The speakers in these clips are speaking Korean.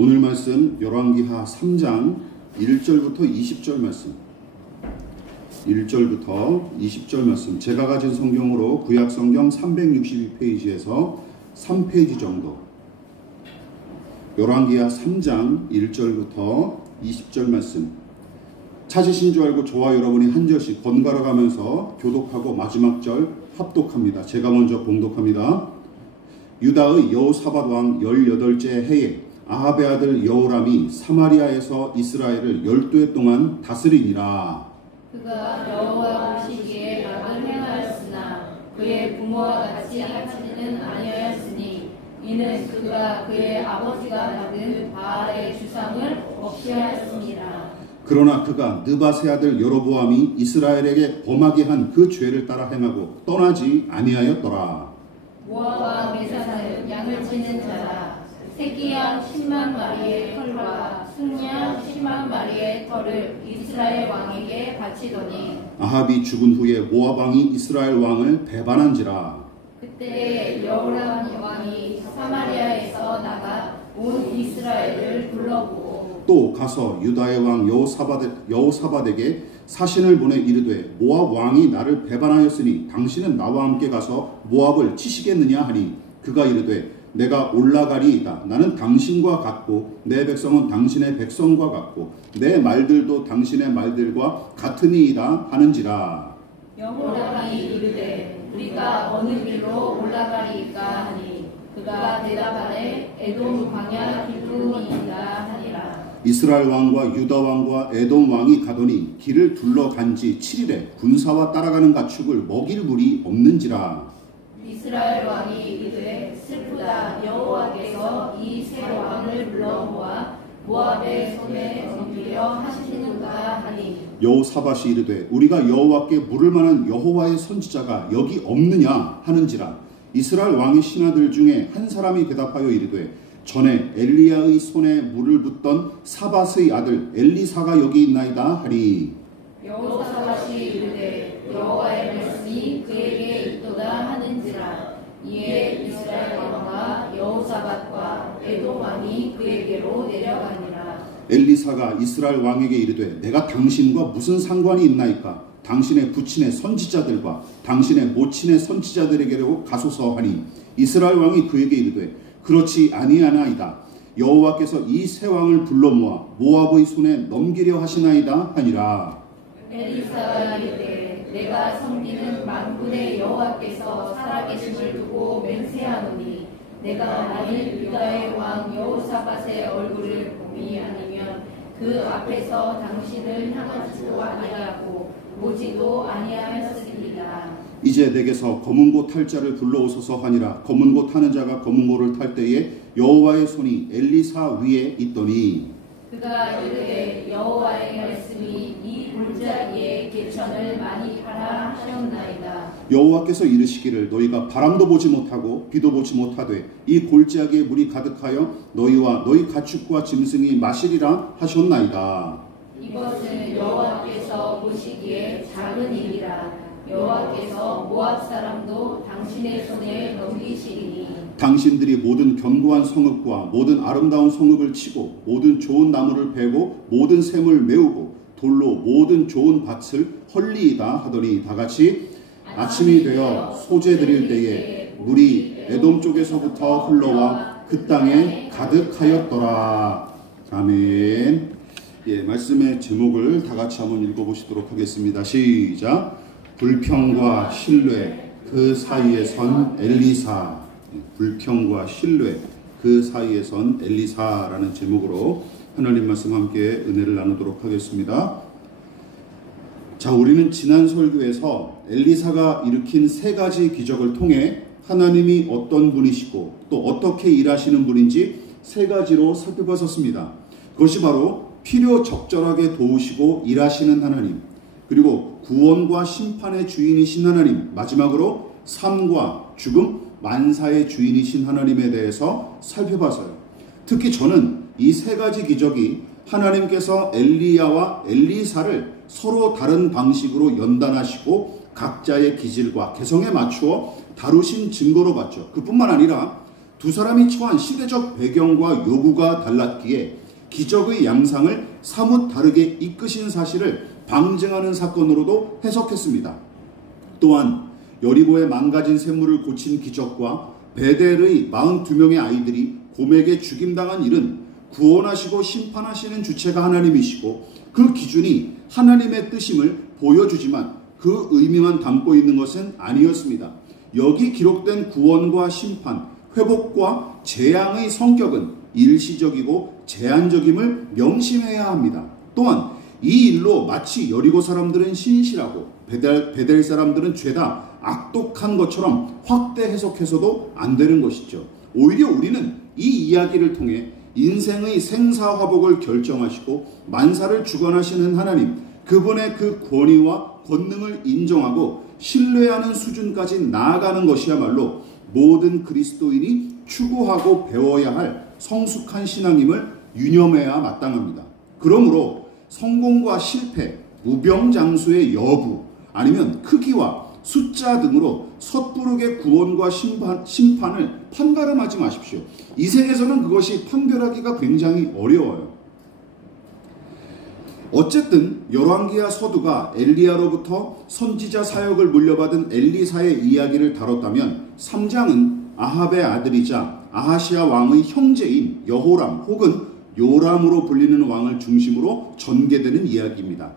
오늘 말씀 열왕기하 3장 1절부터 20절 말씀, 1절부터 20절 말씀, 제가 가진 성경으로 구약성경 362페이지에서 3페이지 정도, 열왕기하 3장 1절부터 20절 말씀 찾으신 줄 알고 저와 여러분이 한 절씩 번갈아 가면서 교독하고 마지막 절 합독합니다. 제가 먼저 봉독합니다. 유다의 여호사밧 왕 18째 해에 아합의 아들 여호람이 사마리아에서 이스라엘을 12해 동안 다스리니라. 그가 여호와 보시기에 악을 행하였으나 그의 부모와 같이 하지는 아니하였으니 이는 그가 그의 아버지가 받은 바알의 주상을 없애하였습니다. 그러나 그가 느밧의 아들 여로보암이 이스라엘에게 범하게 한 그 죄를 따라 행하고 떠나지 아니하였더라. 모압 왕 메사는 양을 치는 자라. 새끼양 10만 마리의 털과 순양 10만 마리의 털을 이스라엘 왕에게 바치더니 아합이 죽은 후에 모압 왕이 이스라엘 왕을 배반한지라. 그때 여호람 왕이 사마리아에서 나가 온 이스라엘을 불러보고 또 가서 유다의 왕 여호사밧에게 사신을 보내 이르되 모압 왕이 나를 배반하였으니 당신은 나와 함께 가서 모압을 치시겠느냐 하니 그가 이르되 내가 올라가리이다. 나는 당신과 같고 내 백성은 당신의 백성과 같고 내 말들도 당신의 말들과 같으니이다 하는지라. 여호람이 이르되 우리가 어느 길로 올라가리이까 하니 그가 대답하되 에돔 광야 길뿐이니이다 하니라. 이스라엘 왕과 유다 왕과 에돔 왕이 가더니 길을 둘러간 지 7일에 군사와 따라가는 가축을 먹일 물이 없는지라. 이스라엘 왕이 이르되 슬프다. 여호와께서 이 세 왕을 불러 모아 모압의 손에 넘기려 하시는가 하니 여호사밧이 이르되 우리가 여호와께 물을 만한 여호와의 선지자가 여기 없느냐 하는지라. 이스라엘 왕의 신하들 중에 한 사람이 대답하여 이르되 전에 엘리야의 손에 물을 붓던 사밧의 아들 엘리사가 여기 있나이다 하리. 여호사밧이 이르되 여호와의 말씀이 그에게 있도다 하는지라. 이에 이스라엘 왕과 여호사밧과 에돔 왕이 그에게로 내려가니라. 엘리사가 이스라엘 왕에게 이르되 내가 당신과 무슨 상관이 있나이까? 당신의 부친의 선지자들과 당신의 모친의 선지자들에게로 가소서 하니 이스라엘 왕이 그에게 이르되 그렇지 아니하나이다. 여호와께서 이 세 왕을 불러 모아 모압의 손에 넘기려 하시나이다 하니라. 엘리사가 이르되 내가 섬기는 만군의 여호와께서 살아계심을 두고 맹세하노니 내가 만일 유다의 왕 여호사밧의 얼굴을 봄이 아니면 그 앞에서 당신을 향하지도 아니하고 보지도 아니하였으리라. 이제 내게서 검은 고 탈 자를 불러오소서 하니라. 검은 고 타는 자가 검은 고를 탈 때에 여호와의 손이 엘리사 위에 있더니 그가 이르되 여호와의 말씀이 이 골짜기에 개천을 많이 파라 하셨나이다. 여호와께서 이르시기를 너희가 바람도 보지 못하고 비도 보지 못하되 이 골짜기에 물이 가득하여 너희와 너희 가축과 짐승이 마시리라 하셨나이다. 이것은 여호와께서 보시기에 작은 일이라. 여호와께서 모압 사람도 당신의 손에 넘기시리니 당신들이 모든 견고한 성읍과 모든 아름다운 성읍을 치고 모든 좋은 나무를 베고 모든 샘을 메우고 돌로 모든 좋은 밭을 헐리이다 하더니 다같이 아침이 되어 소재 드릴 때에 물이 에돔 쪽에서부터 흘러와 그 땅에 가득하였더라. 아멘. 예, 말씀의 제목을 다같이 한번 읽어보시도록 하겠습니다. 시작. 불평과 신뢰 그 사이에 선 엘리사. 불평과 신뢰 그 사이에 선 엘리사라는 제목으로 하나님 말씀 함께 은혜를 나누도록 하겠습니다. 자, 우리는 지난 설교에서 엘리사가 일으킨 세 가지 기적을 통해 하나님이 어떤 분이시고 또 어떻게 일하시는 분인지 세 가지로 살펴봤었습니다. 그것이 바로 필요 적절하게 도우시고 일하시는 하나님, 그리고 구원과 심판의 주인이신 하나님, 마지막으로 삶과 죽음, 만사의 주인이신 하나님에 대해서 살펴봐서요. 특히 저는 이 세 가지 기적이 하나님께서 엘리야와 엘리사를 서로 다른 방식으로 연단하시고 각자의 기질과 개성에 맞추어 다루신 증거로 봤죠. 그뿐만 아니라 두 사람이 처한 시대적 배경과 요구가 달랐기에 기적의 양상을 사뭇 다르게 이끄신 사실을 방증하는 사건으로도 해석했습니다. 또한 여리고의 망가진 샘물을 고친 기적과 베델의 42명의 아이들이 곰에게 죽임당한 일은 구원하시고 심판하시는 주체가 하나님이시고 그 기준이 하나님의 뜻임을 보여주지만 그 의미만 담고 있는 것은 아니었습니다. 여기 기록된 구원과 심판, 회복과 재앙의 성격은 일시적이고 제한적임을 명심해야 합니다. 또한 이 일로 마치 여리고 사람들은 신실하고 베델 사람들은 죄다 악독한 것처럼 확대 해석해서도 안 되는 것이죠. 오히려 우리는 이 이야기를 통해 인생의 생사화복을 결정하시고 만사를 주관하시는 하나님, 그분의 그 권위와 권능을 인정하고 신뢰하는 수준까지 나아가는 것이야말로 모든 그리스도인이 추구하고 배워야 할 성숙한 신앙임을 유념해야 마땅합니다. 그러므로 성공과 실패, 무병장수의 여부, 아니면 크기와 숫자 등으로 섣부르게 구원과 심판을 판가름하지 마십시오. 이 세계에서는 그것이 판별하기가 굉장히 어려워요. 어쨌든 열왕기야 서두가 엘리야로부터 선지자 사역을 물려받은 엘리사의 이야기를 다뤘다면 3장은 아합의 아들이자 아하시아 왕의 형제인 여호람 혹은 요람으로 불리는 왕을 중심으로 전개되는 이야기입니다.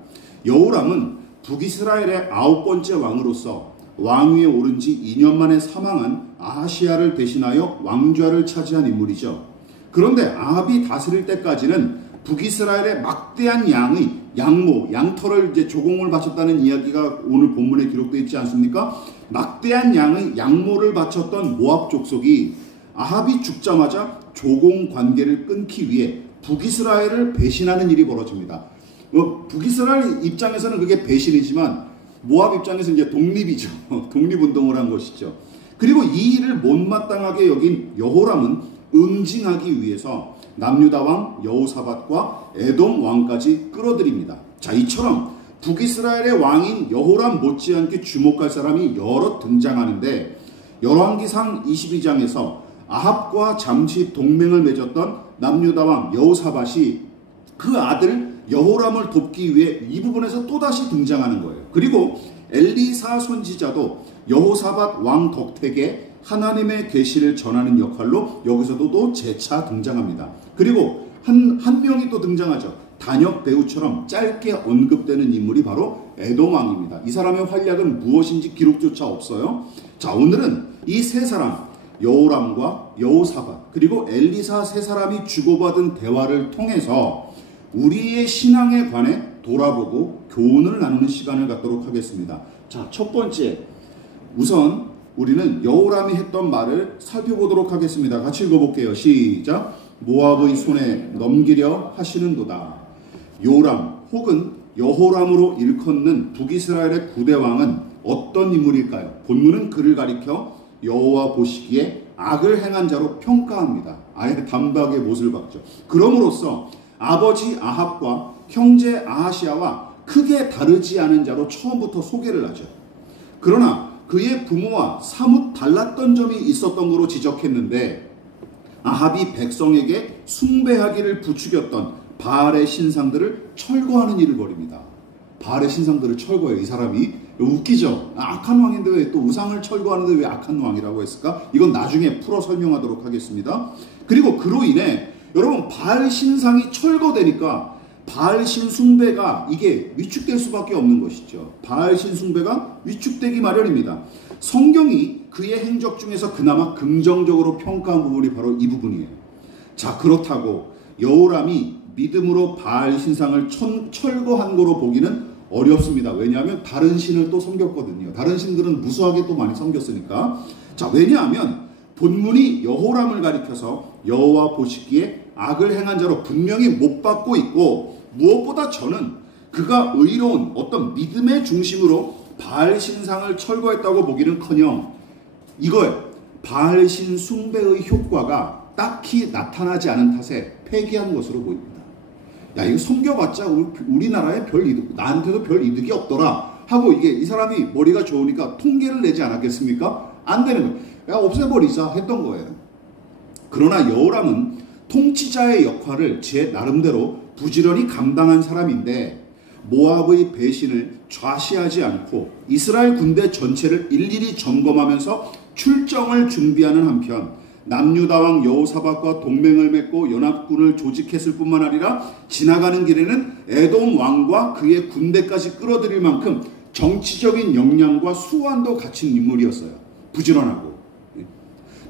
여호람은 북이스라엘의 9번째 왕으로서 왕위에 오른 지 2년 만에 사망한 아하시아를 대신하여 왕좌를 차지한 인물이죠. 그런데 아합이 다스릴 때까지는 북이스라엘의 막대한 양털을 이제 조공을 바쳤다는 이야기가 오늘 본문에 기록되어 있지 않습니까? 막대한 양의 양모를 바쳤던 모압 족속이 아합이 죽자마자 조공 관계를 끊기 위해 북이스라엘을 배신하는 일이 벌어집니다. 북이스라엘 입장에서는 그게 배신이지만 모압 입장에서는 이제 독립이죠. 독립운동을 한 것이죠. 그리고 이 일을 못마땅하게 여긴 여호람은 응징하기 위해서 남유다 왕 여호사밧과 에돔 왕까지 끌어들입니다. 자, 이처럼 북이스라엘의 왕인 여호람 못지않게 주목할 사람이 여러 등장하는데 열왕기상 22장에서 아합과 잠시 동맹을 맺었던 남유다 왕 여호사밧이 그 아들 여호람을 돕기 위해 이 부분에서 또다시 등장하는 거예요. 그리고 엘리사 선지자도 여호사밧 왕 덕택에 하나님의 계시를 전하는 역할로 여기서도 또 재차 등장합니다. 그리고 한 명이 또 등장하죠. 단역 배우처럼 짧게 언급되는 인물이 바로 에돔 왕입니다. 이 사람의 활약은 무엇인지 기록조차 없어요. 자, 오늘은 이 세 사람, 여호람과 여호사밧 그리고 엘리사 세 사람이 주고받은 대화를 통해서 우리의 신앙에 관해 돌아보고 교훈을 나누는 시간을 갖도록 하겠습니다. 자, 첫 번째, 우선 우리는 여호람이 했던 말을 살펴보도록 하겠습니다. 같이 읽어볼게요. 시작. 모압의 손에 넘기려 하시는도다. 요람 혹은 여호람으로 일컫는 북이스라엘의 9대 왕은 어떤 인물일까요? 본문은 그를 가리켜 여호와 보시기에 악을 행한 자로 평가합니다. 아예 단박에 못을 박죠. 그럼으로써 아버지 아합과 형제 아하시아와 크게 다르지 않은 자로 처음부터 소개를 하죠. 그러나 그의 부모와 사뭇 달랐던 점이 있었던 것으로 지적했는데 아합이 백성에게 숭배하기를 부추겼던 바알의 신상들을 철거하는 일을 벌입니다. 바알의 신상들을 철거해요. 이 사람이 웃기죠. 악한 왕인데 왜 또 우상을 철거하는데 왜 악한 왕이라고 했을까? 이건 나중에 풀어 설명하도록 하겠습니다. 그리고 그로 인해 여러분 바알 신상이 철거되니까 바알 신 숭배가 이게 위축될 수밖에 없는 것이죠. 바알 신 숭배가 위축되기 마련입니다. 성경이 그의 행적 중에서 그나마 긍정적으로 평가한 부분이 바로 이 부분이에요. 자, 그렇다고 여호람이 믿음으로 바알 신상을 철거한 거로 보기는 어렵습니다. 왜냐하면 다른 신을 또 섬겼거든요. 다른 신들은 무수하게 또 많이 섬겼으니까. 자, 왜냐하면 본문이 여호람을 가리켜서 여호와 보시기에 악을 행한 자로 분명히 못 받고 있고, 무엇보다 저는 그가 의로운 어떤 믿음의 중심으로 바알 신상을 철거했다고 보기는커녕 이거예요. 바알 신 숭배의 효과가 딱히 나타나지 않은 탓에 폐기한 것으로 보입니다. 야, 이거 섬겨봤자 우리나라에 별 이득, 나한테도 별 이득이 없더라 하고 이게 이 사람이 머리가 좋으니까 통계를 내지 않았겠습니까? 안 되는 거예요. 야, 없애버리자 했던 거예요. 그러나 여호람은 통치자의 역할을 제 나름대로 부지런히 감당한 사람인데 모압의 배신을 좌시하지 않고 이스라엘 군대 전체를 일일이 점검하면서 출정을 준비하는 한편 남유다왕 여호사밧과 동맹을 맺고 연합군을 조직했을 뿐만 아니라 지나가는 길에는 에돔 왕과 그의 군대까지 끌어들일 만큼 정치적인 역량과 수완도 갖춘 인물이었어요. 부지런하고.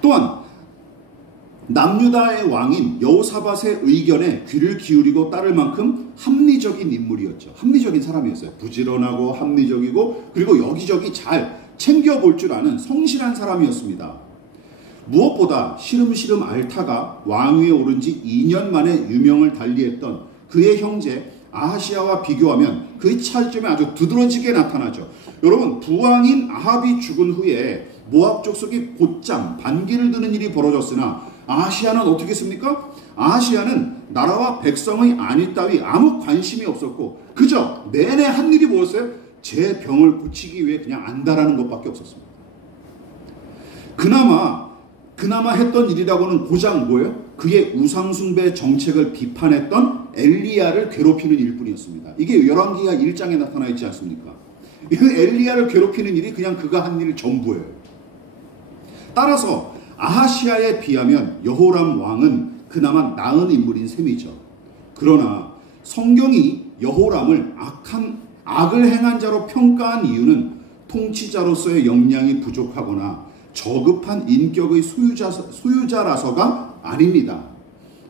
또한 남유다의 왕인 여호사밧의 의견에 귀를 기울이고 따를 만큼 합리적인 인물이었죠. 합리적인 사람이었어요. 부지런하고 합리적이고 그리고 여기저기 잘 챙겨볼 줄 아는 성실한 사람이었습니다. 무엇보다 시름시름 앓다가 왕위에 오른 지 2년 만에 유명을 달리했던 그의 형제 아하시야와 비교하면 그의 차이점이 아주 두드러지게 나타나죠. 여러분, 부왕인 아합이 죽은 후에 모압 족속이 곧장 반기를 드는 일이 벌어졌으나 아하시야는 어떻게 했습니까? 아하시야는 나라와 백성의 안위 따위 아무 관심이 없었고 그저 내내 한 일이 뭐였어요? 제 병을 고치기 위해 그냥 안다라는 것밖에 없었습니다. 그나마 했던 일이라고는 고작 뭐예요? 그의 우상숭배 정책을 비판했던 엘리야를 괴롭히는 일뿐이었습니다. 이게 열왕기하 1장에 나타나 있지 않습니까? 이 엘리야를 괴롭히는 일이 그냥 그가 한 일 전부예요. 따라서 아하시야에 비하면 여호람 왕은 그나마 나은 인물인 셈이죠. 그러나 성경이 여호람을 악을 행한 자로 평가한 이유는 통치자로서의 역량이 부족하거나 저급한 인격의 소유자라서가 아닙니다.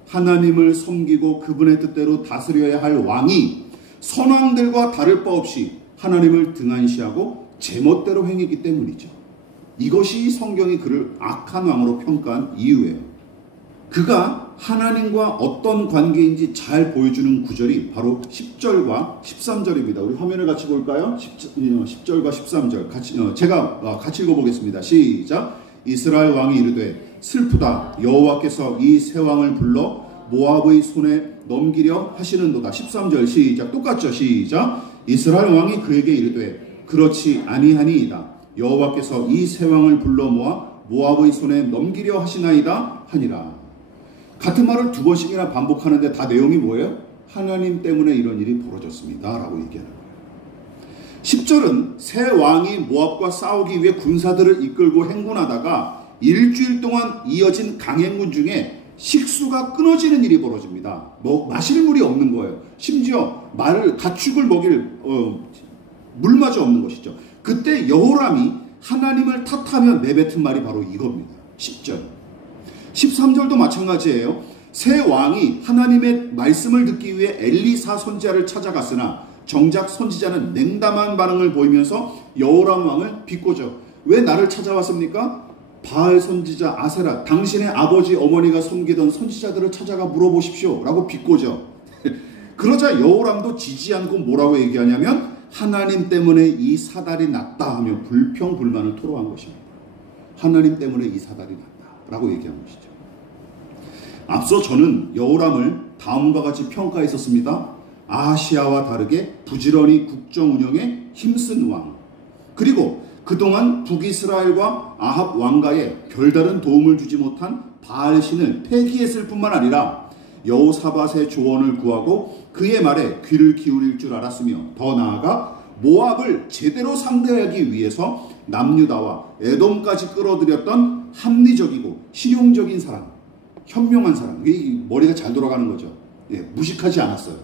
하나님을 섬기고 그분의 뜻대로 다스려야 할 왕이 선왕들과 다를 바 없이 하나님을 등한시하고 제멋대로 행했기 때문이죠. 이것이 성경이 그를 악한 왕으로 평가한 이유예요. 그가 하나님과 어떤 관계인지 잘 보여주는 구절이 바로 10절과 13절입니다. 우리 화면을 같이 볼까요? 10절과 13절 제가 같이 읽어보겠습니다. 시작. 이스라엘 왕이 이르되 슬프다. 여호와께서 이 새 왕을 불러 모압의 손에 넘기려 하시는도다. 13절 시작. 똑같죠? 시작. 이스라엘 왕이 그에게 이르되 그렇지 아니하니이다. 여호와께서 이 새 왕을 불러 모아 모압의 손에 넘기려 하시나이다 하니라. 같은 말을 두 번씩이나 반복하는데 다 내용이 뭐예요? 하나님 때문에 이런 일이 벌어졌습니다 라고 얘기하는 거예요. 10절은 새 왕이 모압과 싸우기 위해 군사들을 이끌고 행군하다가 일주일 동안 이어진 강행군 중에 식수가 끊어지는 일이 벌어집니다. 마실 물이 없는 거예요. 심지어 가축을 먹일 물마저 없는 것이죠. 그때 여호람이 하나님을 탓하며 내뱉은 말이 바로 이겁니다. 10절. 13절도 마찬가지예요. 새 왕이 하나님의 말씀을 듣기 위해 엘리사 선지자를 찾아갔으나 정작 선지자는 냉담한 반응을 보이면서 여호람 왕을 비꼬죠. 왜 나를 찾아왔습니까? 바알 선지자 아세라, 당신의 아버지 어머니가 섬기던 선지자들을 찾아가 물어보십시오 라고 비꼬죠. 그러자 여호람도 지지 않고 뭐라고 얘기하냐면 하나님 때문에 이 사달이 났다 하며 불평불만을 토로한 것입니다. 하나님 때문에 이 사달이 났다 라고 얘기한 것이죠. 앞서 저는 여호람을 다음과 같이 평가했었습니다. 아하시야와 다르게 부지런히 국정 운영에 힘쓴 왕, 그리고 그동안 북이스라엘과 아합 왕가에 별다른 도움을 주지 못한 바알 신을 폐기했을 뿐만 아니라 여호사밧의 조언을 구하고 그의 말에 귀를 기울일 줄 알았으며 더 나아가 모압을 제대로 상대하기 위해서 남유다와 에돔까지 끌어들였던 합리적이고 실용적인 사람, 현명한 사람, 머리가 잘 돌아가는 거죠. 무식하지 않았어요.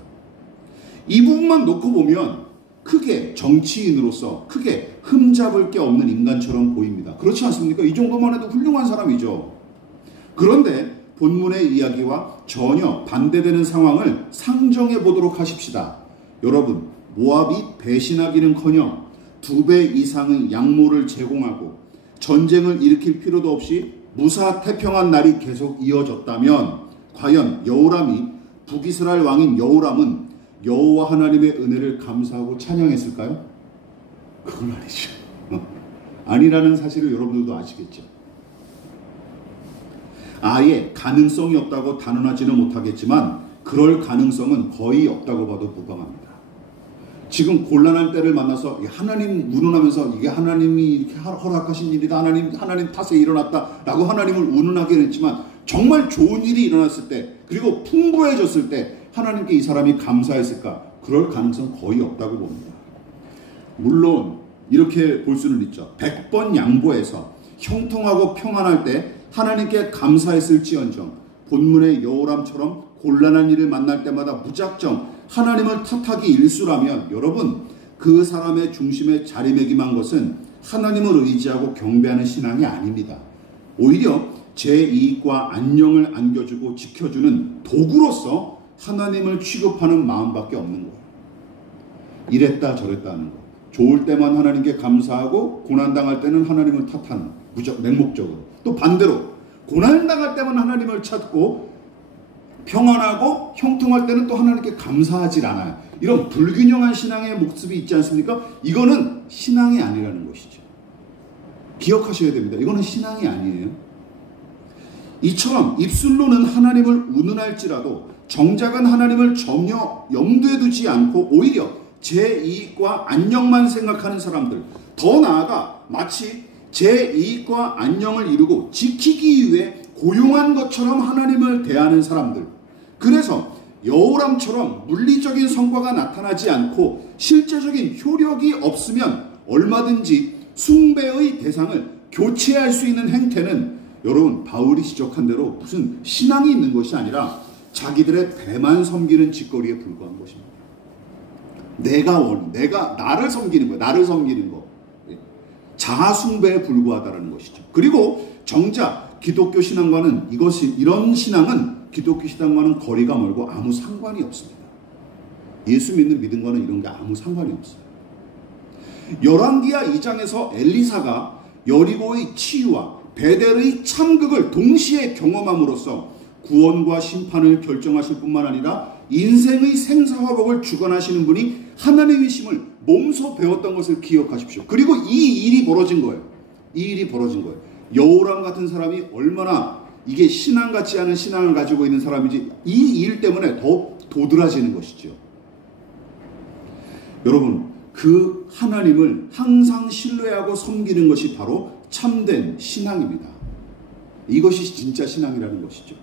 이 부분만 놓고 보면 크게 정치인으로서 크게 흠잡을 게 없는 인간처럼 보입니다. 그렇지 않습니까? 이 정도만 해도 훌륭한 사람이죠. 그런데 본문의 이야기와 전혀 반대되는 상황을 상정해 보도록 하십시다. 여러분, 모압이 배신하기는커녕 2배 이상의 양모를 제공하고 전쟁을 일으킬 필요도 없이 무사태평한 날이 계속 이어졌다면 과연 여호람이 북이스라엘 왕인 여호람은 여호와 하나님의 은혜를 감사하고 찬양했을까요? 그건 아니죠. 아니라는 사실을 여러분들도 아시겠죠. 아예 가능성이 없다고 단언하지는 못하겠지만 그럴 가능성은 거의 없다고 봐도 무방합니다. 지금 곤란한 때를 만나서 하나님 운운하면서 이게 하나님이 이렇게 허락하신 일이다, 하나님 탓에 일어났다 라고 하나님을 운운하긴 했지만 정말 좋은 일이 일어났을 때, 그리고 풍부해졌을 때 하나님께 이 사람이 감사했을까? 그럴 가능성 거의 없다고 봅니다. 물론 이렇게 볼 수는 있죠. 100번 양보해서 형통하고 평안할 때 하나님께 감사했을지언정 본문의 여호람처럼 곤란한 일을 만날 때마다 무작정 하나님을 탓하기 일수라면 여러분, 그 사람의 중심에 자리매김한 것은 하나님을 의지하고 경배하는 신앙이 아닙니다. 오히려 제 이익과 안녕을 안겨주고 지켜주는 도구로서 하나님을 취급하는 마음밖에 없는 거예요. 이랬다 저랬다 하는 거. 좋을 때만 하나님께 감사하고 고난당할 때는 하나님을 탓하는, 맹목적으로. 또 반대로 고난당할 때만 하나님을 찾고 평안하고 형통할 때는 또 하나님께 감사하지 않아요. 이런 불균형한 신앙의 모습이 있지 않습니까? 이거는 신앙이 아니라는 것이죠. 기억하셔야 됩니다. 이거는 신앙이 아니에요. 이처럼 입술로는 하나님을 운운할지라도 정작은 하나님을 전혀 염두에 두지 않고 오히려 제 이익과 안녕만 생각하는 사람들, 더 나아가 마치 제 이익과 안녕을 이루고 지키기 위해 고용한 것처럼 하나님을 대하는 사람들, 그래서 여호람처럼 물리적인 성과가 나타나지 않고 실제적인 효력이 없으면 얼마든지 숭배의 대상을 교체할 수 있는 행태는 여러분, 바울이 지적한 대로 무슨 신앙이 있는 것이 아니라 자기들의 배만 섬기는 짓거리에 불과한 것입니다. 내가 나를 섬기는 거예요. 나를 섬기는 거. 자아 숭배에 불과하다는 것이죠. 그리고 정작 기독교 신앙과는 이런 신앙은 기독교 신앙과는 거리가 멀고 아무 상관이 없습니다. 예수 믿는 믿음과는 이런 게 아무 상관이 없어요. 열왕기하 2장에서 엘리사가 여리고의 치유와 베델의 참극을 동시에 경험함으로써 구원과 심판을 결정하실 뿐만 아니라 인생의 생사화복을 주관하시는 분이 하나님이심을 몸소 배웠던 것을 기억하십시오. 그리고 이 일이 벌어진 거예요. 여호람 같은 사람이 얼마나 이게 신앙 같지 않은 신앙을 가지고 있는 사람이지, 이 일 때문에 더 도드라지는 것이죠. 여러분, 그 하나님을 항상 신뢰하고 섬기는 것이 바로 참된 신앙입니다. 이것이 진짜 신앙이라는 것이죠.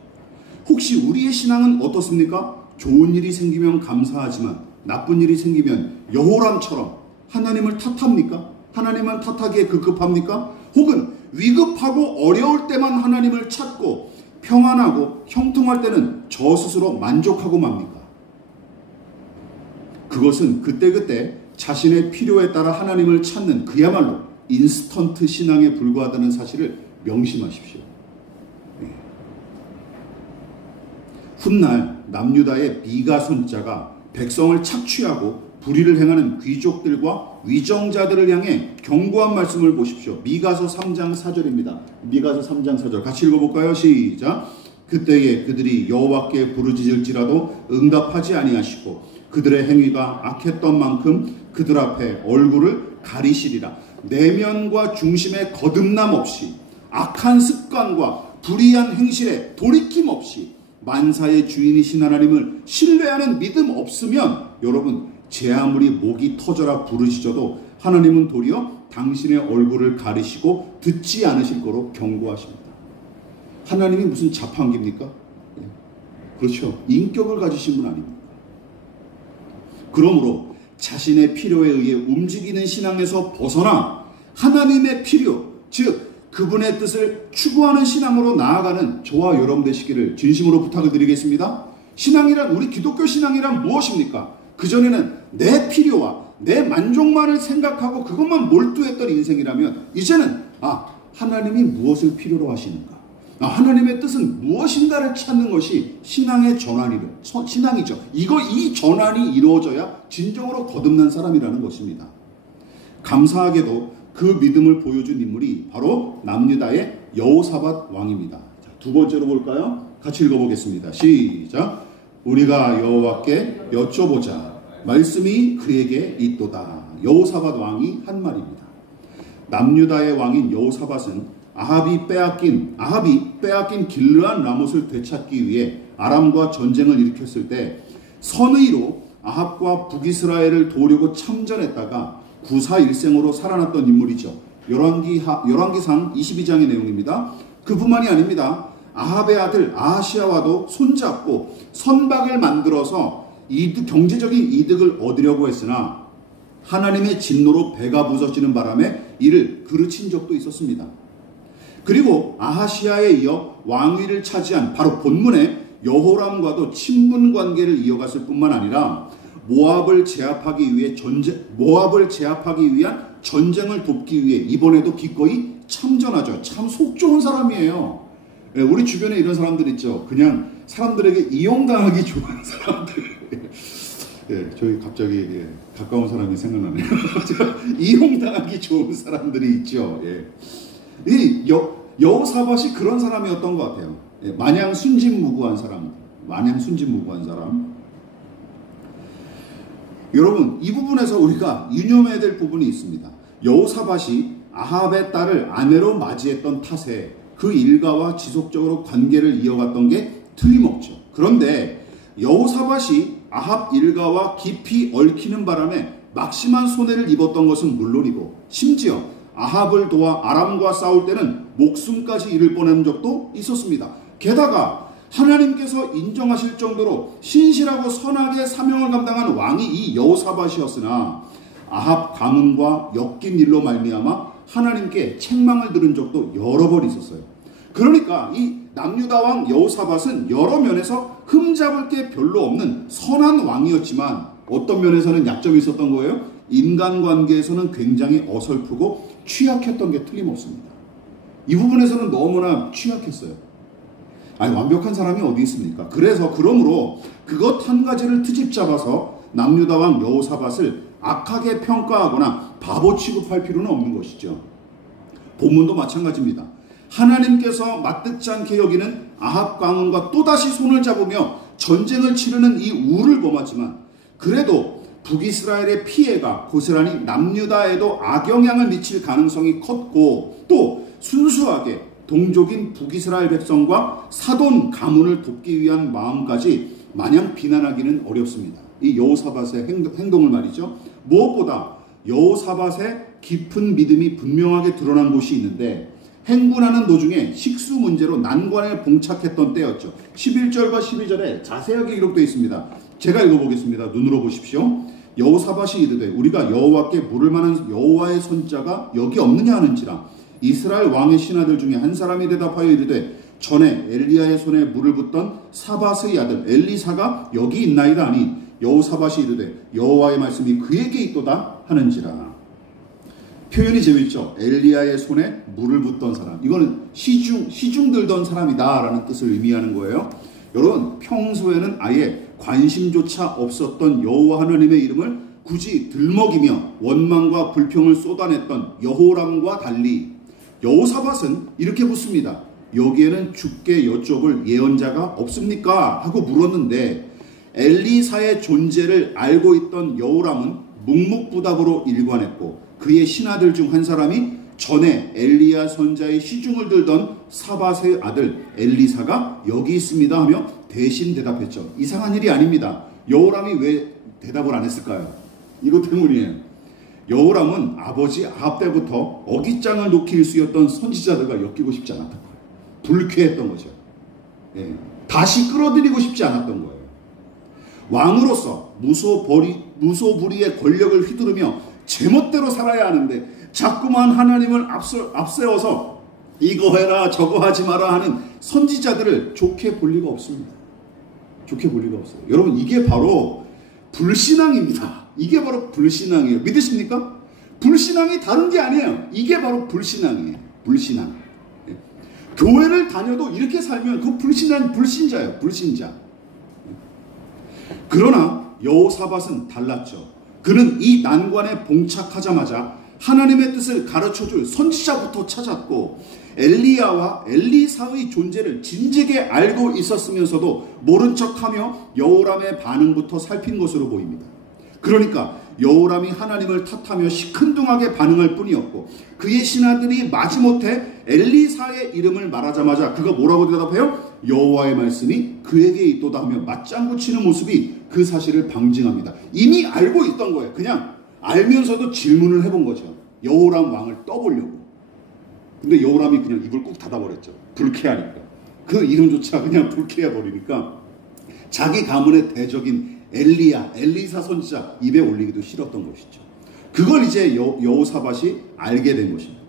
혹시 우리의 신앙은 어떻습니까? 좋은 일이 생기면 감사하지만 나쁜 일이 생기면 여호람처럼 하나님을 탓합니까? 하나님만 탓하기에 급급합니까? 혹은 위급하고 어려울 때만 하나님을 찾고 평안하고 형통할 때는 저 스스로 만족하고 맙니까? 그것은 그때그때 자신의 필요에 따라 하나님을 찾는 그야말로 인스턴트 신앙에 불과하다는 사실을 명심하십시오. 훗날 남유다의 미가선자가 백성을 착취하고 불의를 행하는 귀족들과 위정자들을 향해 경고한 말씀을 보십시오. 미가서 3장 4절입니다. 미가서 3장 4절 같이 읽어볼까요? 시작. 그때에 그들이 여호와께 부르짖을지라도 응답하지 아니하시고 그들의 행위가 악했던 만큼 그들 앞에 얼굴을 가리시리라. 내면과 중심에 거듭남 없이 악한 습관과 불의한 행실에 돌이킴 없이 만사의 주인이신 하나님을 신뢰하는 믿음 없으면 여러분, 제 아무리 목이 터져라 부르짖어도 하나님은 도리어 당신의 얼굴을 가리시고 듣지 않으실 거로 경고하십니다. 하나님이 무슨 자판기입니까? 그렇죠. 인격을 가지신 분 아닙니까? 그러므로 자신의 필요에 의해 움직이는 신앙에서 벗어나 하나님의 필요, 즉 그분의 뜻을 추구하는 신앙으로 나아가는 저와 여러분 되시기를 진심으로 부탁을 드리겠습니다. 신앙이란, 우리 기독교 신앙이란 무엇입니까? 그전에는 내 필요와 내 만족만을 생각하고 그것만 몰두했던 인생이라면 이제는 하나님이 무엇을 필요로 하시는가, 하나님의 뜻은 무엇인가를 찾는 것이 신앙의 신앙이죠. 이 전환이 이루어져야 진정으로 거듭난 사람이라는 것입니다. 감사하게도 그 믿음을 보여준 인물이 바로 남유다의 여호사밧 왕입니다. 자, 두 번째로 볼까요? 같이 읽어보겠습니다. 시작. 우리가 여호와께 여쭤보자. 말씀이 그에게 있도다. 여호사밧 왕이 한 말입니다. 남유다의 왕인 여호사밧은 아합이 빼앗긴 길르한 라못을 되찾기 위해 아람과 전쟁을 일으켰을 때 선의로 아합과 북이스라엘을 도우려고 참전했다가 구사일생으로 살아났던 인물이죠. 열왕기상 22장의 내용입니다. 그뿐만이 아닙니다. 아합의 아들 아하시야와도 손잡고 선박을 만들어서 경제적인 이득을 얻으려고 했으나 하나님의 진노로 배가 부서지는 바람에 이를 그르친 적도 있었습니다. 그리고 아하시야에 이어 왕위를 차지한 바로 본문의 여호람과도 친분 관계를 이어갔을 뿐만 아니라 모압을 제압하기 위한 전쟁을 돕기 위해 이번에도 기꺼이 참전하죠. 참 속 좋은 사람이에요. 우리 주변에 이런 사람들 있죠. 그냥 사람들에게 이용당하기 좋은 사람들. 저희 갑자기 가까운 사람이 생각나네요. 이용당하기 좋은 사람들이 있죠. 이 여호사밧이 그런 사람이었던 것 같아요. 마냥 순진무구한 사람. 여러분, 이 부분에서 우리가 유념해야 될 부분이 있습니다. 여호사밧이 아합의 딸을 아내로 맞이했던 탓에 그 일가와 지속적으로 관계를 이어갔던 게 틀림없죠. 그런데 여호사밧이 아합 일가와 깊이 얽히는 바람에 막심한 손해를 입었던 것은 물론이고 심지어 아합을 도와 아람과 싸울 때는 목숨까지 잃을 뻔한 적도 있었습니다. 게다가 하나님께서 인정하실 정도로 신실하고 선하게 사명을 감당한 왕이 이 여호사밧이었으나 아합 가문과 엮인 일로 말미암아 하나님께 책망을 들은 적도 여러 번 있었어요. 그러니까 이 남유다 왕 여호사밧은 여러 면에서 흠잡을 게 별로 없는 선한 왕이었지만 어떤 면에서는 약점이 있었던 거예요. 인간관계에서는 굉장히 어설프고 취약했던 게 틀림없습니다. 이 부분에서는 너무나 취약했어요. 완벽한 사람이 어디 있습니까? 그러므로 그것 한 가지를 트집 잡아서 남유다 왕 여호사밧을 악하게 평가하거나 바보 취급할 필요는 없는 것이죠. 본문도 마찬가지입니다. 하나님께서 맞듣지 않게 여기는 아합 가문과 또다시 손을 잡으며 전쟁을 치르는 이 우를 범하지만 그래도 북이스라엘의 피해가 고스란히 남유다에도 악영향을 미칠 가능성이 컸고 또 순수하게 동족인 북이스라엘 백성과 사돈 가문을 돕기 위한 마음까지 마냥 비난하기는 어렵습니다. 이 여호사밧의 행동을 말이죠. 무엇보다 여호사밧의 깊은 믿음이 분명하게 드러난 곳이 있는데 행군하는 도중에 식수 문제로 난관에 봉착했던 때였죠. 11절과 12절에 자세하게 기록되어 있습니다. 제가 읽어보겠습니다. 눈으로 보십시오. 여호사밧이 이르되 우리가 여호와께 물을 만한 여호와의 손자가 여기 없느냐 하는지라 이스라엘 왕의 신하들 중에 한 사람이 대답하여 이르되 전에 엘리야의 손에 물을 붓던 사밧의 아들 엘리사가 여기 있나이다 하니 여호사밧이 이르되 여호와의 말씀이 그에게 있도다 하는지라. 표현이 재밌죠. 엘리야의 손에 물을 붓던 사람. 이거는 시중 들던 사람이다 라는 뜻을 의미하는 거예요. 여러분, 평소에는 아예 관심조차 없었던 여호와 하나님의 이름을 굳이 들먹이며 원망과 불평을 쏟아냈던 여호람과 달리 여호사밧은 이렇게 묻습니다. 여기에는 주께 여쭤볼 예언자가 없습니까? 하고 물었는데 엘리사의 존재를 알고 있던 여호람은 묵묵부답으로 일관했고 그의 신하들 중 한 사람이 전에 엘리야 선자의 시중을 들던 사밧의 아들 엘리사가 여기 있습니다 하며 대신 대답했죠. 이상한 일이 아닙니다. 여호람이 왜 대답을 안 했을까요? 이것 때문이에요. 여호람은 아버지 아합 때부터 어깃장을 놓기 일쑤였던 선지자들과 엮이고 싶지 않았던 거예요. 불쾌했던 거죠. 다시 끌어들이고 싶지 않았던 거예요. 왕으로서 무소불위의 권력을 휘두르며 제멋대로 살아야 하는데 자꾸만 하나님을 앞세워서 이거 해라 저거 하지 마라 하는 선지자들을 좋게 볼 리가 없습니다. 좋게 볼 리가 없어요. 여러분, 이게 바로 불신앙입니다. 이게 바로 불신앙이에요. 믿으십니까? 불신앙이 다른 게 아니에요. 이게 바로 불신앙이에요. 불신앙. 교회를 다녀도 이렇게 살면 그 불신자예요. 불신자. 그러나 여호사밧은 달랐죠. 그는 이 난관에 봉착하자마자 하나님의 뜻을 가르쳐줄 선지자부터 찾았고 엘리야와 엘리사의 존재를 진즉에 알고 있었으면서도 모른 척하며 여호람의 반응부터 살핀 것으로 보입니다. 그러니까 여호람이 하나님을 탓하며 시큰둥하게 반응할 뿐이었고 그의 신하들이 마지못해 엘리사의 이름을 말하자마자 그가 뭐라고 대답해요? 여호와의 말씀이 그에게 있도다 하며 맞장구 치는 모습이 그 사실을 방증합니다. 이미 알고 있던 거예요. 그냥 알면서도 질문을 해본 거죠. 여호람 왕을 떠보려고. 근데 여호람이 그냥 입을 꾹 닫아버렸죠. 불쾌하니까. 그 이름조차 그냥 불쾌해 버리니까 자기 가문의 대적인 엘리사 선지자 입에 올리기도 싫었던 것이죠. 그걸 이제 여호사밧이 알게 된 것입니다.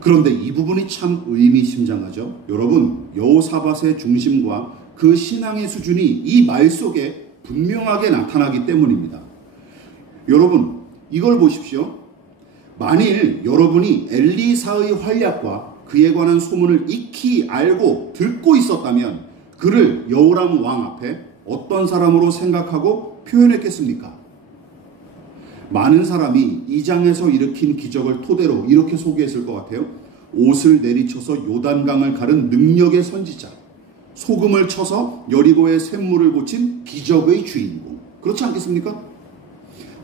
그런데 이 부분이 참 의미심장하죠. 여러분, 여호사밧의 중심과 그 신앙의 수준이 이 말 속에 분명하게 나타나기 때문입니다. 여러분, 이걸 보십시오. 만일 여러분이 엘리사의 활약과 그에 관한 소문을 익히 알고 듣고 있었다면 그를 여호람 왕 앞에 어떤 사람으로 생각하고 표현했겠습니까? 많은 사람이 이 장에서 일으킨 기적을 토대로 이렇게 소개했을 것 같아요. 옷을 내리쳐서 요단강을 가른 능력의 선지자, 소금을 쳐서 여리고의 샘물을 고친 기적의 주인공. 그렇지 않겠습니까?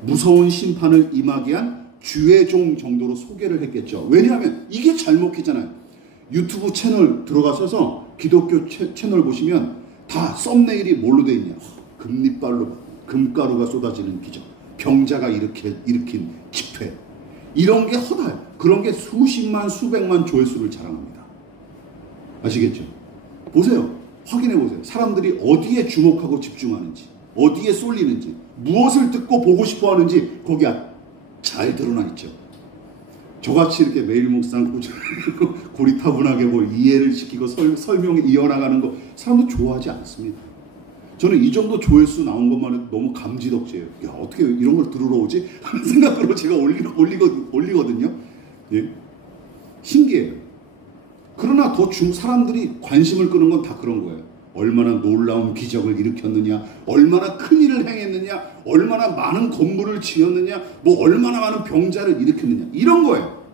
무서운 심판을 임하게 한 주의 종 정도로 소개를 했겠죠. 왜냐하면 이게 잘 먹히잖아요. 유튜브 채널 들어가셔서 기독교 채널 보시면 다 썸네일이 뭘로 돼 있냐. 금리발로 금가루가 쏟아지는 기적, 병자가 일으킨 집회, 이런 게 허다해요. 그런 게 수십만 수백만 조회수를 자랑합니다. 아시겠죠? 보세요. 확인해 보세요. 사람들이 어디에 주목하고 집중하는지, 어디에 쏠리는지, 무엇을 듣고 보고 싶어 하는지 거기 잘 드러나 있죠. 저같이 이렇게 매일 묵상 고리타분하게 뭘 이해를 시키고 설명에 이어나가는 거 사람들 좋아하지 않습니다. 저는 이 정도 조회수 나온 것만 해도 너무 감지덕지예요. 야, 어떻게 이런 걸 들으러 오지? 하는 생각으로 제가 올리거든요. 예? 신기해요. 그러나 더 사람들이 관심을 끄는 건 다 그런 거예요. 얼마나 놀라운 기적을 일으켰느냐, 얼마나 큰 일을 행했느냐, 얼마나 많은 건물을 지었느냐, 뭐 얼마나 많은 병자를 일으켰느냐, 이런 거예요.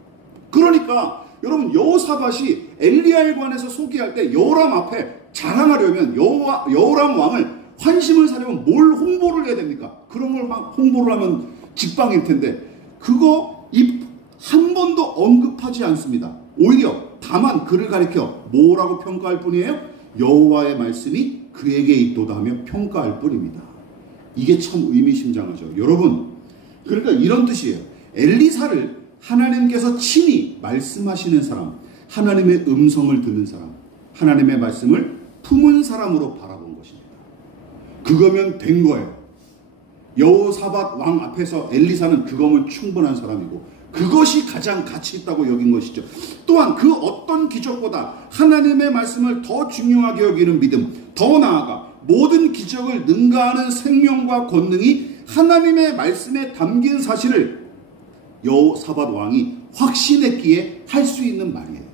그러니까 여러분, 여호사밧이 엘리야에 관해서 소개할 때 여호람 앞에 자랑하려면, 여호람 왕을 환심을 사려면 뭘 홍보를 해야 됩니까? 그런 걸 막 홍보를 하면 직방일 텐데 그거 한 번도 언급하지 않습니다. 오히려 다만 그를 가리켜 뭐라고 평가할 뿐이에요? 여호와의 말씀이 그에게 있도다 하며 평가할 뿐입니다. 이게 참 의미심장하죠. 여러분, 그러니까 이런 뜻이에요. 엘리사를 하나님께서 친히 말씀하시는 사람, 하나님의 음성을 듣는 사람, 하나님의 말씀을 품은 사람으로 바라본 것입니다. 그거면 된 거예요. 여호사밧 왕 앞에서 엘리사는 그거면 충분한 사람이고 그것이 가장 가치 있다고 여긴 것이죠. 또한 그 어떤 기적보다 하나님의 말씀을 더 중요하게 여기는 믿음, 더 나아가 모든 기적을 능가하는 생명과 권능이 하나님의 말씀에 담긴 사실을 여호사밧 왕이 확신했기에 할 수 있는 말이에요.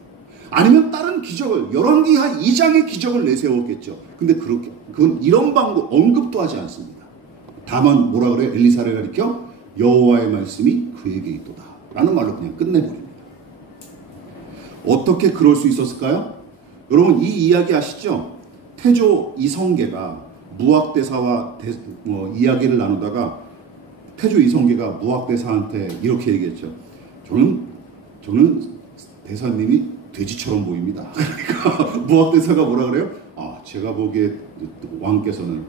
아니면 다른 기적을, 열왕기하 2장의 기적을 내세웠겠죠. 근데 그건 이런 방법 언급도 하지 않습니다. 다만 뭐라 그래요? 엘리사를 가리켜 여호와의 말씀이 그에게 있도다 라는 말로 그냥 끝내버립니다. 어떻게 그럴 수 있었을까요? 여러분, 이 이야기 아시죠? 태조 이성계가 무학대사와 이야기를 나누다가 태조 이성계가 무학대사한테 이렇게 얘기했죠. 저는 대사님이 돼지처럼 보입니다. 그러니까 무학대사가 뭐라 그래요? 제가 보기에 왕께서는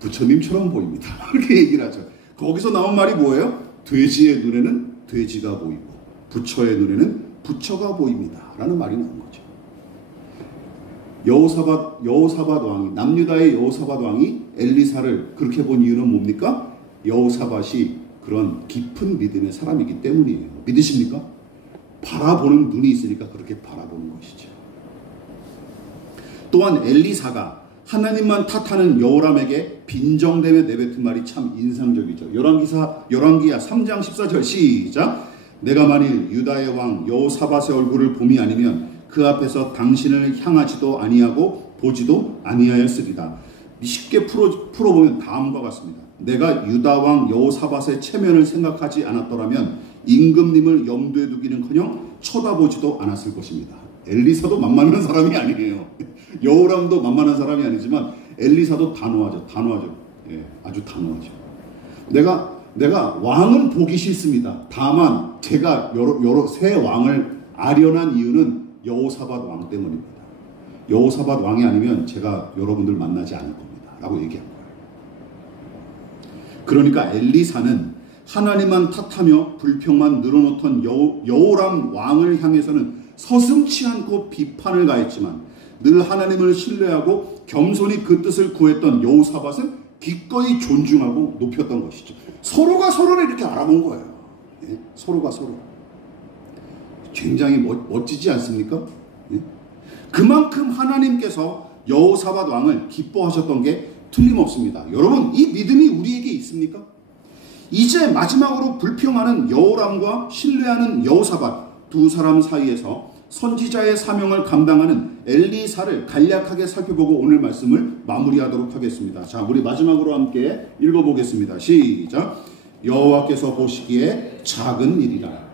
부처님처럼 보입니다. 그렇게 얘기를 하죠. 거기서 나온 말이 뭐예요? 돼지의 눈에는 돼지가 보이고 부처의 눈에는 부처가 보입니다 라는 말이 나온 거죠. 여호사밧 왕이, 남유다의 여호사밧 왕이 엘리사를 그렇게 본 이유는 뭡니까? 여호사밧이 그런 깊은 믿음의 사람이기 때문이에요. 믿으십니까? 바라보는 눈이 있으니까 그렇게 바라보는 것이죠. 또한 엘리사가 하나님만 탓하는 여호람에게 빈정됨에 내뱉은 말이 참 인상적이죠. 열왕기하 3장 14절 시작. 내가 만일 유다의 왕 여호사밧의 얼굴을 봄이 아니면 그 앞에서 당신을 향하지도 아니하고 보지도 아니하였으리다. 쉽게 풀어보면 다음과 같습니다. 내가 유다 왕 여호사밧의 체면을 생각하지 않았더라면 임금님을 염두에 두기는커녕 쳐다보지도 않았을 것입니다. 엘리사도 만만한 사람이 아니에요. 여호람도 만만한 사람이 아니지만 엘리사도 단호하죠. 예, 아주 단호하죠. 내가 왕은 보기 싫습니다. 다만 제가 여러 새 왕을 아련한 이유는 여호사밧 왕 때문입니다. 여호사밧 왕이 아니면 제가 여러분들 만나지 않을 겁니다. 라고 얘기한 거예요. 그러니까 엘리사는 하나님만 탓하며 불평만 늘어놓던 여호람 왕을 향해서는 서슴치 않고 비판을 가했지만 늘 하나님을 신뢰하고 겸손히 그 뜻을 구했던 여호사밧은 기꺼이 존중하고 높였던 것이죠. 서로가 서로를 이렇게 알아본 거예요. 예? 서로가 서로. 굉장히 멋지지 않습니까? 예? 그만큼 하나님께서 여호사밧 왕을 기뻐하셨던 게 틀림없습니다. 여러분, 이 믿음이 우리에게 있습니까? 이제 마지막으로 불평하는 여호람과 신뢰하는 여호사밧 두 사람 사이에서 선지자의 사명을 감당하는 엘리사를 간략하게 살펴보고 오늘 말씀을 마무리하도록 하겠습니다. 자, 우리 마지막으로 함께 읽어보겠습니다. 시작. 여호와께서 보시기에 작은 일이라.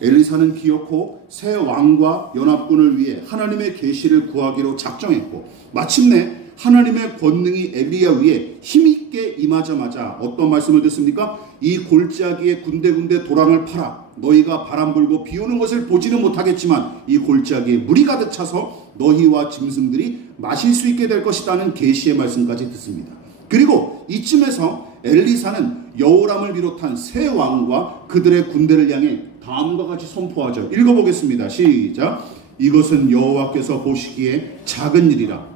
엘리사는 기어코 새 왕과 연합군을 위해 하나님의 계시를 구하기로 작정했고 마침내 하나님의 권능이 엘리야 위에 힘있게 임하자마자 어떤 말씀을 듣습니까? 이 골짜기에 군데군데 도랑을 파라. 너희가 바람 불고 비 오는 것을 보지는 못하겠지만 이 골짜기에 물이 가득 차서 너희와 짐승들이 마실 수 있게 될 것이라는 계시의 말씀까지 듣습니다. 그리고 이쯤에서 엘리사는 여호람을 비롯한 세 왕과 그들의 군대를 향해 다음과 같이 선포하죠. 읽어보겠습니다. 시작. 이것은 여호와께서 보시기에 작은 일이라.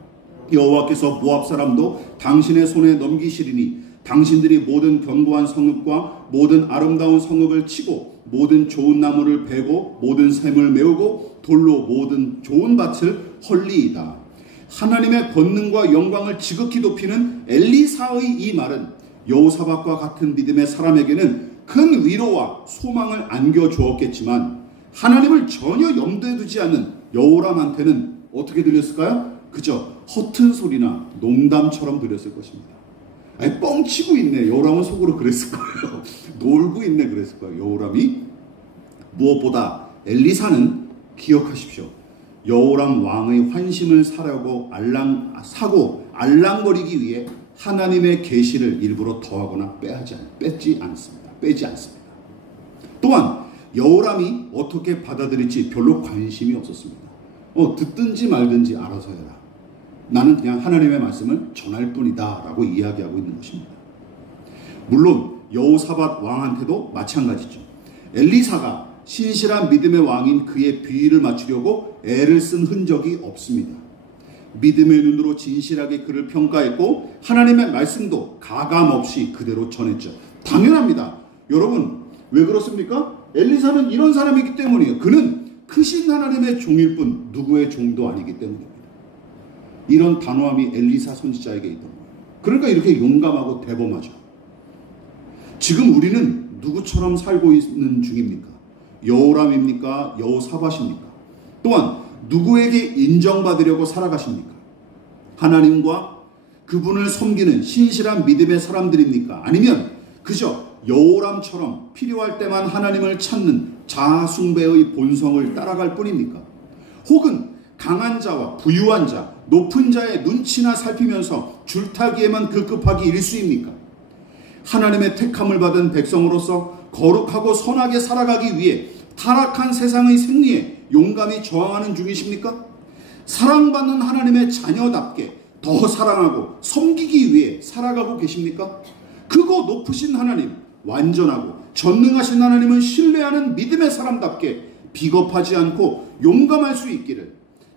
여호와께서 모압 사람도 당신의 손에 넘기시리니 당신들이 모든 견고한 성읍과 모든 아름다운 성읍을 치고 모든 좋은 나무를 베고 모든 샘을 메우고 돌로 모든 좋은 밭을 헐리이다. 하나님의 권능과 영광을 지극히 높이는 엘리사의 이 말은 여호사밧과 같은 믿음의 사람에게는 큰 위로와 소망을 안겨주었겠지만 하나님을 전혀 염두에 두지 않는 여호람한테는 어떻게 들렸을까요? 그저 허튼 소리나 농담처럼 들렸을 것입니다. 아니, 뻥치고 있네. 여호람은 속으로 그랬을 거예요. 놀고 있네 그랬을 거예요. 여호람이. 무엇보다 엘리사는 기억하십시오. 여호람 왕의 환심을 사고 알랑거리기 위해 하나님의 계시를 일부러 더하거나 빼지 않습니다. 또한 여호람이 어떻게 받아들일지 별로 관심이 없었습니다. 듣든지 말든지 알아서 해라. 나는 그냥 하나님의 말씀을 전할 뿐이다 라고 이야기하고 있는 것입니다. 물론 여호사밧 왕한테도 마찬가지죠. 엘리사가 신실한 믿음의 왕인 그의 비위를 맞추려고 애를 쓴 흔적이 없습니다. 믿음의 눈으로 진실하게 그를 평가했고 하나님의 말씀도 가감없이 그대로 전했죠. 당연합니다. 여러분, 왜 그렇습니까? 엘리사는 이런 사람이기 때문이에요. 그는 크신 하나님의 종일 뿐 누구의 종도 아니기 때문입니다. 이런 단호함이 엘리사 선지자에게 있던 거예요. 그러니까 이렇게 용감하고 대범하죠. 지금 우리는 누구처럼 살고 있는 중입니까? 여호람입니까? 여호사밧입니까? 또한 누구에게 인정받으려고 살아가십니까? 하나님과 그분을 섬기는 신실한 믿음의 사람들입니까? 아니면 그저 여호람처럼 필요할 때만 하나님을 찾는 자아숭배의 본성을 따라갈 뿐입니까? 혹은 강한 자와 부유한 자, 높은 자의 눈치나 살피면서 줄타기에만 급급하기 일쑤입니까? 하나님의 택함을 받은 백성으로서 거룩하고 선하게 살아가기 위해 타락한 세상의 생리에 용감히 저항하는 중이십니까? 사랑받는 하나님의 자녀답게 더 사랑하고 섬기기 위해 살아가고 계십니까? 크고 높으신 하나님, 완전하고 전능하신 하나님을 신뢰하는 믿음의 사람답게 비겁하지 않고 용감할 수 있기를,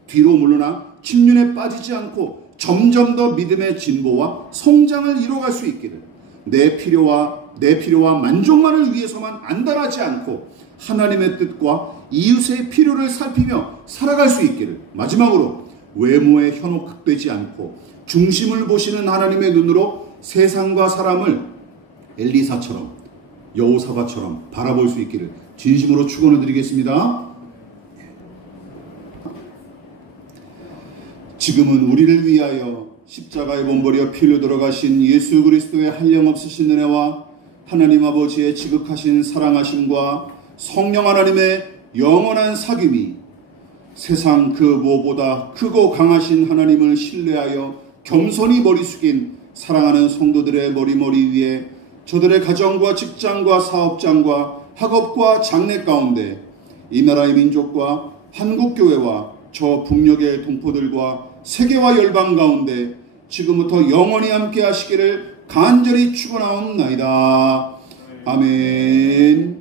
뒤로 물러나 침륜에 빠지지 않고 점점 더 믿음의 진보와 성장을 이뤄갈 수 있기를, 내 필요와 만족만을 위해서만 안달하지 않고 하나님의 뜻과 이웃의 필요를 살피며 살아갈 수 있기를, 마지막으로 외모에 현혹되지 않고 중심을 보시는 하나님의 눈으로 세상과 사람을 엘리사처럼 여호사밧처럼 바라볼 수 있기를 진심으로 축원을 드리겠습니다. 지금은 우리를 위하여 십자가에 몸버려 피를 들어가신 예수 그리스도의 한량없으신 은혜와 하나님 아버지의 지극하신 사랑하심과 성령 하나님의 영원한 사귐이 세상 그 무엇보다 크고 강하신 하나님을 신뢰하여 겸손히 머리 숙인 사랑하는 성도들의 머리 위에 저들의 가정과 직장과 사업장과 학업과 장래 가운데 이 나라의 민족과 한국교회와 저 북녘의 동포들과 세계와 열방 가운데 지금부터 영원히 함께 하시기를 간절히 축원하옵나이다. 아멘.